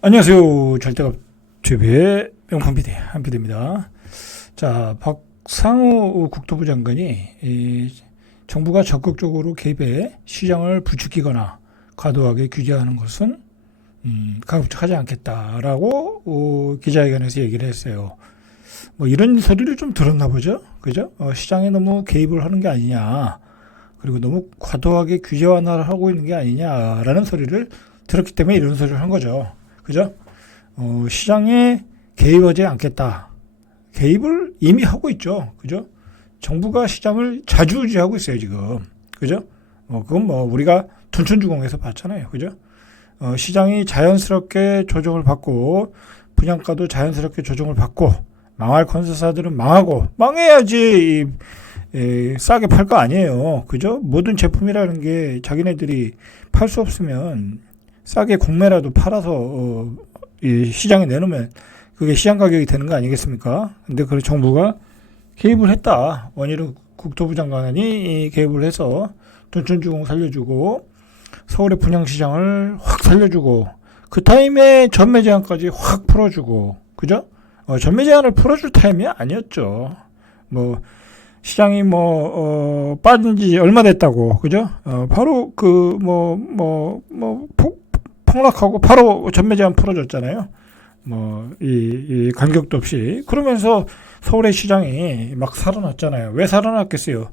안녕하세요. 절대값 TV의 명품 PD 한PD입니다. 자, 박상우 국토부 장관이 정부가 적극적으로 개입해 시장을 부추기거나 과도하게 규제하는 것은 가급적하지 않겠다라고 기자회견에서 얘기를 했어요. 뭐 이런 소리를 좀 들었나 보죠, 그죠? 시장에 너무 개입을 하는 게 아니냐, 그리고 너무 과도하게 규제 완화를 하고 있는 게 아니냐라는 소리를 들었기 때문에 이런 소리를 한 거죠. 그죠? 시장에 개입하지 않겠다. 개입을 이미 하고 있죠. 그죠? 정부가 시장을 자주우지하고 있어요, 지금. 그죠? 그건 뭐 우리가 둔촌주공에서 봤잖아요. 그죠? 시장이 자연스럽게 조정을 받고 분양가도 자연스럽게 조정을 받고 망할 건설사들은 망하고 망해야지 싸게 팔 거 아니에요. 그죠? 모든 제품이라는 게 자기네들이 팔 수 없으면 싸게 공매라도 팔아서 이 시장에 내놓으면 그게 시장 가격이 되는 거 아니겠습니까? 근데 그 정부가 개입을 했다. 원희룡 국토부 장관이 개입을 해서 둔촌주공 살려주고 서울의 분양시장을 확 살려주고 그 타임에 전매 제한까지 확 풀어주고 그죠? 전매 제한을 풀어줄 타임이 아니었죠. 뭐 시장이 빠진 지 얼마 됐다고 그죠? 바로 폭락하고 바로 전매 제한 풀어줬잖아요. 이 간격도 없이. 그러면서 서울의 시장이 막 살아났잖아요. 왜 살아났겠어요?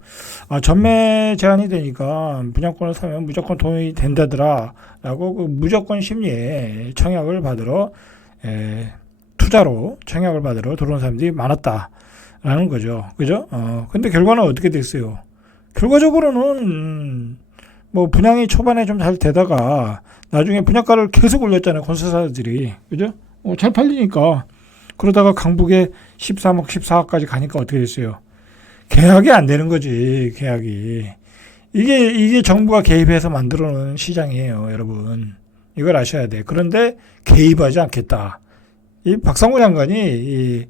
전매 제한이 되니까 분양권을 사면 무조건 돈이 된다더라. 라고 그 무조건 심리에 청약을 받으러, 투자로 청약을 받으러 들어온 사람들이 많았다. 라는 거죠. 그죠? 근데 결과는 어떻게 됐어요? 결과적으로는 분양이 초반에 좀 잘 되다가 나중에 분양가를 계속 올렸잖아요. 건설사들이. 그죠? 잘 팔리니까. 그러다가 강북에 13억, 14억까지 가니까 어떻게 됐어요? 계약이 안 되는 거지, 계약이. 이게 정부가 개입해서 만들어 놓은 시장이에요, 여러분. 이걸 아셔야 돼. 그런데 개입하지 않겠다. 이 박상우 장관이 이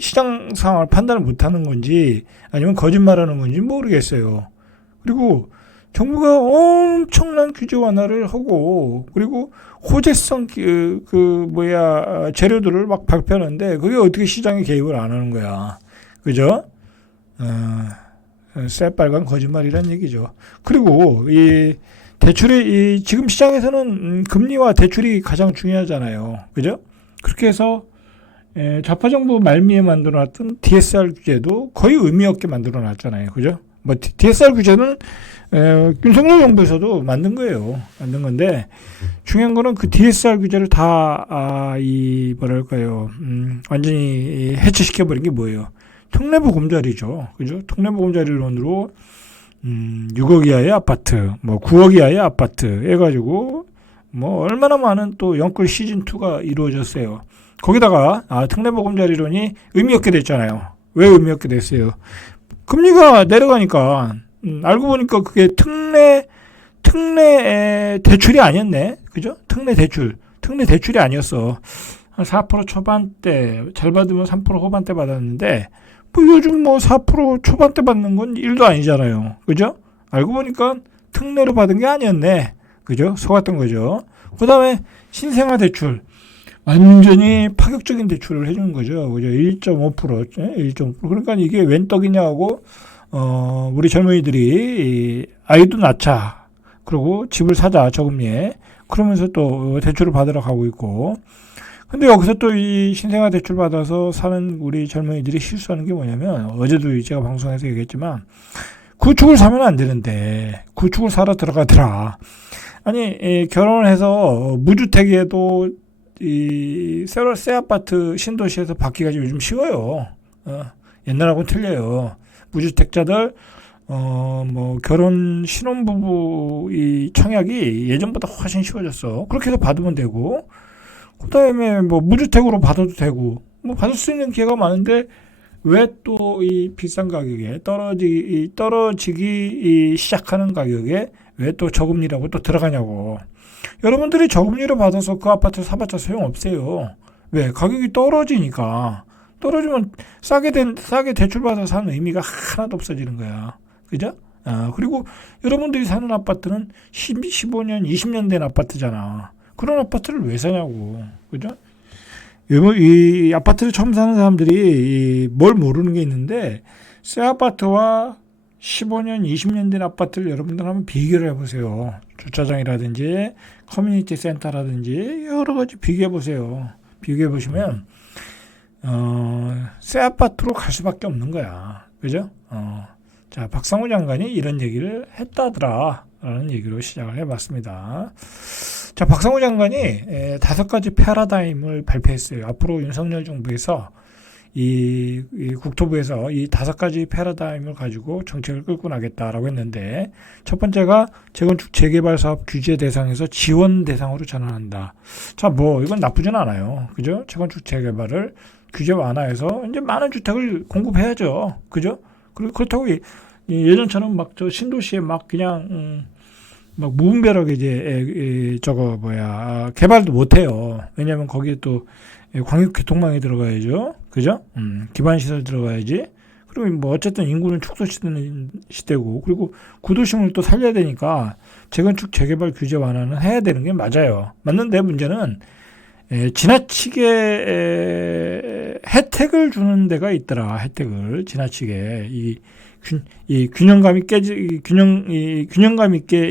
시장 상황을 판단을 못 하는 건지 아니면 거짓말하는 건지 모르겠어요. 그리고 정부가 엄청난 규제 완화를 하고 그리고 호재성 재료들을 막 발표하는데 그게 어떻게 시장에 개입을 안 하는 거야. 그죠? 새빨간 거짓말이란 얘기죠. 그리고 이 대출이 지금 시장에서는 금리와 대출이 가장 중요하잖아요. 그죠? 그렇게 해서 좌파 정부 말미에 만들어놨던 DSR 규제도 거의 의미 없게 만들어놨잖아요. 그죠? DSR 규제는 윤석열 정부에서도 만든 거예요. 만든 건데 중요한 거는 그 DSR 규제를 완전히 해체시켜 버린 게 뭐예요? 특례보금자리죠. 그죠? 특례보금자리론으로 6억 이하의 아파트, 9억 이하의 아파트 해가지고 얼마나 많은 또 영끌 시즌 2가 이루어졌어요. 거기다가 특례보금자리론이 의미 없게 됐잖아요. 왜 의미 없게 됐어요? 금리가 내려가니까 알고 보니까 그게 특례 대출이 아니었네. 그죠? 특례 대출이 아니었어. 한 4% 초반대, 잘 받으면 3% 후반대 받았는데, 요즘 4% 초반대 받는 건 일도 아니잖아요. 그죠? 알고 보니까 특례로 받은 게 아니었네. 그죠? 속았던 거죠. 그 다음에 신생아 대출. 완전히 파격적인 대출을 해주는 거죠. 그죠? 1.5%, 1.5%. 그러니까 이게 웬 떡이냐고, 우리 젊은이들이 아이도 낳자. 그리고 집을 사자, 저금리에. 그러면서 또 대출을 받으러 가고 있고. 근데 여기서 또 이 신생아 대출 받아서 사는 우리 젊은이들이 실수하는 게 뭐냐면, 어제도 제가 방송에서 얘기했지만, 구축을 사면 안 되는데, 구축을 사러 들어가더라. 아니, 결혼을 해서 무주택에도 새 아파트 신도시에서 받기가 요즘 쉬워요. 옛날하고는 틀려요. 무주택자들, 결혼 신혼부부 이 청약이 예전보다 훨씬 쉬워졌어. 그렇게 해서 받으면 되고, 그 다음에 무주택으로 받아도 되고, 받을 수 있는 기회가 많은데, 왜 또 이 비싼 가격에 떨어지기 시작하는 가격에 왜 또 저금리라고 또 들어가냐고. 여러분들이 저금리를 받아서 그 아파트 사봤자 소용없어요. 왜? 가격이 떨어지니까. 떨어지면 싸게 대출 받아서 사는 의미가 하나도 없어지는 거야. 그죠? 그리고 여러분들이 사는 아파트는 15년, 20년 된 아파트잖아. 그런 아파트를 왜 사냐고. 그죠? 이 아파트를 처음 사는 사람들이 뭘 모르는 게 있는데, 새 아파트와 15년, 20년 된 아파트를 여러분들 한번 비교를 해보세요. 주차장이라든지 커뮤니티 센터라든지 여러 가지 비교해 보세요. 비교해 보시면 새 아파트로 갈 수밖에 없는 거야. 그죠? 자, 박상우 장관이 이런 얘기를 했다더라라는 얘기로 시작을 해봤습니다. 자, 박상우 장관이 5가지 패러다임을 발표했어요. 앞으로 윤석열 정부에서 이 국토부에서 이 5가지 패러다임을 가지고 정책을 끌고 나겠다라고 했는데, 첫 번째가 재건축 재개발 사업 규제 대상에서 지원 대상으로 전환한다. 자, 뭐 이건 나쁘진 않아요. 그죠? 재건축 재개발을 규제 완화해서 이제 많은 주택을 공급해야죠. 그죠? 그리고 그렇다고 예전처럼 막 저 신도시에 막 그냥 막 무분별하게 이제 개발도 못 해요. 왜냐하면 거기에 또 광역교통망이 들어가야죠. 그죠? 기반시설 들어가야지. 그리고 뭐 어쨌든 인구는 축소시키는 시대고, 그리고 구도심을 또 살려야 되니까 재건축 재개발 규제 완화는 해야 되는 게 맞아요. 맞는데 문제는 지나치게 혜택을 주는 데가 있더라. 혜택을 지나치게 이 균형감 있게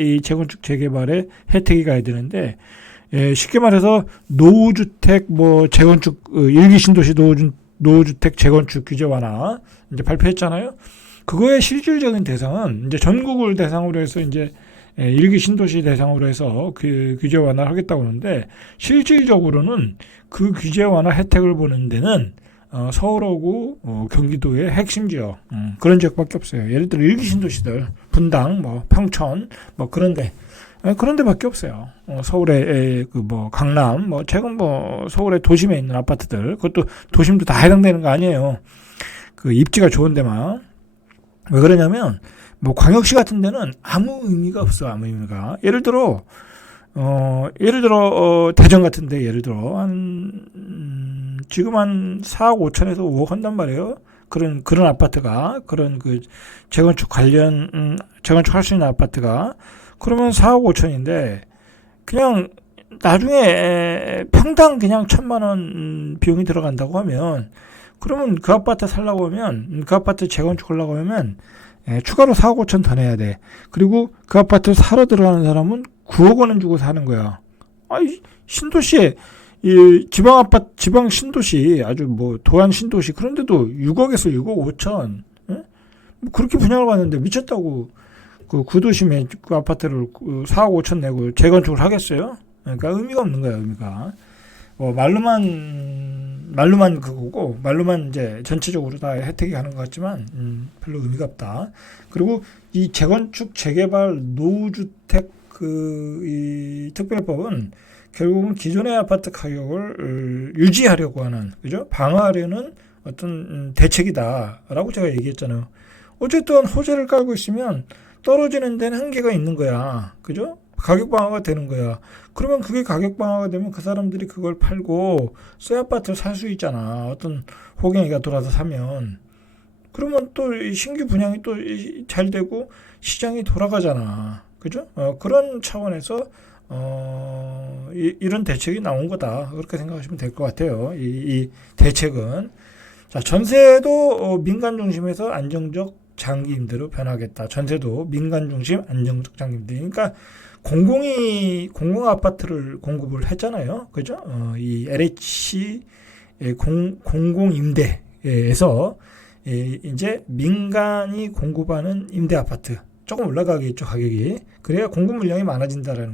이 재건축 재개발에 혜택이 가야 되는데, 쉽게 말해서 노후주택 재건축 일기 신도시 노후주택 재건축 규제 완화 이제 발표했잖아요. 그거의 실질적인 대상은 이제 전국을 대상으로 해서 이제 일기 신도시 대상으로 해서 그 규제 완화를 하겠다고 하는데, 실질적으로는 그 규제 완화 혜택을 보는 데는 서울하고 경기도의 핵심 지역, 그런 지역밖에 없어요. 예를 들어 일기 신도시들, 분당, 평천, 그런 데밖에 없어요. 서울의 강남, 최근 서울의 도심에 있는 아파트들, 그것도 도심도 다 해당되는 거 아니에요. 그 입지가 좋은 데만. 왜 그러냐면 광역시 같은 데는 아무 의미가 없어. 아무 의미가. 예를 들어 대전 같은데, 예를 들어 지금 한 4억 5천에서 5억 한단 말이에요. 그런 아파트가, 그런 재건축할 수 있는 아파트가. 그러면 4억 5천인데, 그냥 나중에 평당 그냥 1,000만 원 비용이 들어간다고 하면, 그러면 그 아파트 살려고 하면, 그 아파트 재건축하려고 하면 추가로 4억 5천 더 내야 돼. 그리고 그 아파트 사러 들어가는 사람은 9억 원은 주고 사는 거야. 신도시에 지방 신도시, 아주 도안 신도시, 그런데도 6억에서 6억 5천, 그렇게 분양을 받는데 미쳤다고. 그 구도심에 그 아파트를 4억 5천 내고 재건축을 하겠어요? 그러니까 의미가 없는 거야, 의미가. 말로만 그거고, 말로만 이제 전체적으로 다 혜택이 가는 것 같지만, 별로 의미가 없다. 그리고 이 재건축 재개발 노후주택 이 특별법은 결국은 기존의 아파트 가격을 유지하려고 하는, 그죠? 방어하려는 어떤 대책이다라고 제가 얘기했잖아요. 어쨌든 호재를 깔고 있으면 떨어지는 데는 한계가 있는 거야. 그죠? 가격 방어가 되는 거야. 그러면 그게 가격 방어가 되면 그 사람들이 그걸 팔고 새 아파트를 살 수 있잖아. 어떤 호갱이가 돌아서 사면. 그러면 또 신규 분양이 또 잘 되고 시장이 돌아가잖아. 그죠? 그런 차원에서 이런 대책이 나온 거다. 그렇게 생각하시면 될 것 같아요. 이 대책은. 자, 전세도 민간 중심에서 안정적 장기 임대로 변하겠다. 전세도 민간 중심 안정적 장기 임대. 그러니까 공공 아파트를 공급을 했잖아요. 그죠? 이 LH 공공 임대에서 이제 민간이 공급하는 임대 아파트 조금 올라가겠죠, 가격이. 그래야 공급 물량이 많아진다라는 거예요.